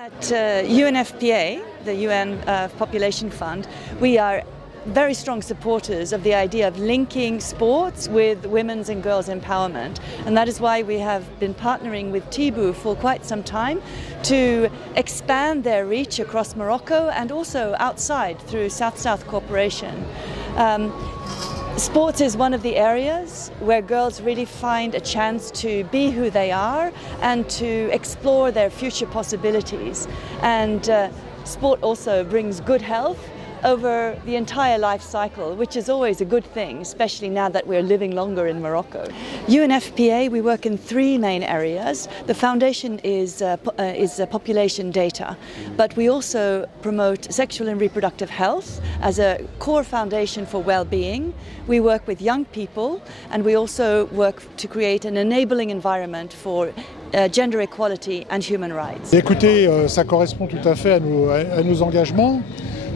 At UNFPA, the UN Population Fund, we are very strong supporters of the idea of linking sports with women's and girls' empowerment, and that is why we have been partnering with Tibu for quite some time to expand their reach across Morocco and also outside through South-South cooperation. Sports is one of the areas where girls really find a chance to be who they are and to explore their future possibilities. And sport also brings good health over the entire life cycle, which is always a good thing, especially now that we're living longer in Morocco. UNFPA, we work in three main areas. The foundation is population data, but we also promote sexual and reproductive health as a core foundation for well-being. We work with young people, and we also work to create an enabling environment for gender equality and human rights. Écoutez, ça correspond tout à fait à nos engagements,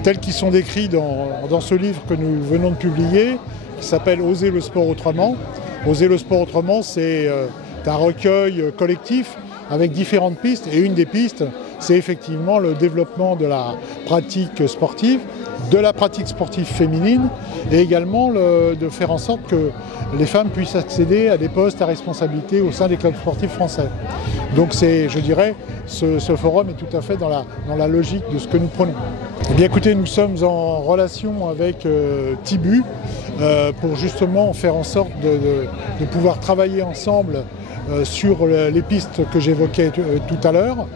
tels qu'ils sont décrits dans ce livre que nous venons de publier, qui s'appelle « Oser le sport autrement ». Oser le sport autrement, c'est un recueil collectif avec différentes pistes, et une des pistes, c'est effectivement le développement de la pratique sportive, de la pratique sportive féminine, et également de faire en sorte que les femmes puissent accéder à des postes à responsabilité au sein des clubs sportifs français. Donc je dirais, ce forum est tout à fait dans la logique de ce que nous prenons. Eh bien écoutez, nous sommes en relation avec Tibu pour justement faire en sorte de pouvoir travailler ensemble sur les pistes que j'évoquais tout à l'heure.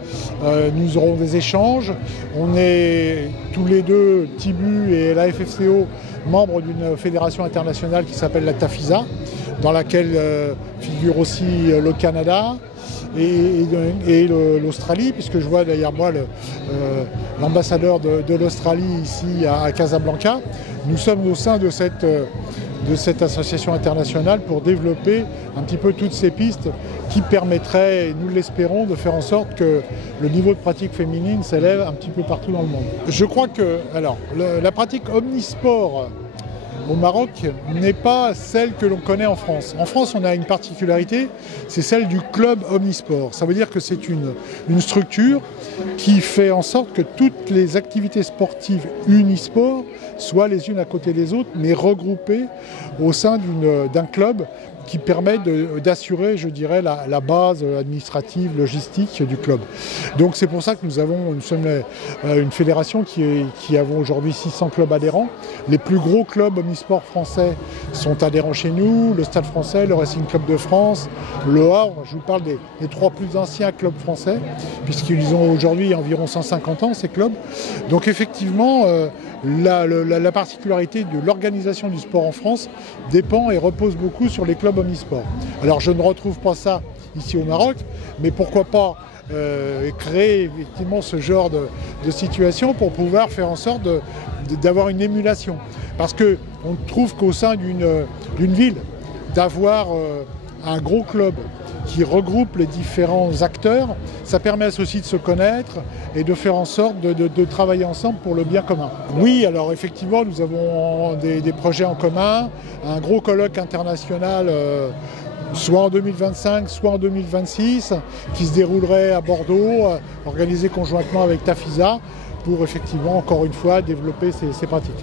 Nous aurons des échanges. On est tous les deux, Tibu et la FFCO, membres d'une fédération internationale qui s'appelle la TAFISA, dans laquelle figure aussi le Canada et l'Australie, puisque je vois derrière moi l'ambassadeur de l'Australie ici à Casablanca. Nous sommes au sein de cette association internationale pour développer un petit peu toutes ces pistes qui permettraient, nous l'espérons, de faire en sorte que le niveau de pratique féminine s'élève un petit peu partout dans le monde. Je crois que la pratique omnisport au Maroc n'est pas celle que l'on connaît en France. En France, on a une particularité, c'est celle du club omnisport. Ça veut dire que c'est une structure qui fait en sorte que toutes les activités sportives unisport soient les unes à côté des autres, mais regroupées au sein d'un club qui permet d'assurer, je dirais, la base administrative, logistique du club. Donc c'est pour ça que nous sommes une fédération qui avons aujourd'hui 600 clubs adhérents. Les plus gros clubs omnisport français sont adhérents chez nous, le Stade français, le Racing Club de France, le Havre. Je vous parle des trois plus anciens clubs français, puisqu'ils ont aujourd'hui environ 150 ans, ces clubs. Donc effectivement, la particularité de l'organisation du sport en France dépend et repose beaucoup sur les clubs omnisport. Alors je ne retrouve pas ça ici au Maroc, mais pourquoi pas créer effectivement ce genre de situation pour pouvoir faire en sorte d'avoir une émulation. Parce qu'on trouve qu'au sein d'une ville, d'avoir un gros club qui regroupe les différents acteurs, ça permet aussi de se connaître et de faire en sorte de travailler ensemble pour le bien commun. Oui, alors effectivement, nous avons des projets en commun, un gros colloque international soit en 2025, soit en 2026, qui se déroulerait à Bordeaux, organisé conjointement avec TAFISA, pour effectivement, encore une fois, développer ces pratiques.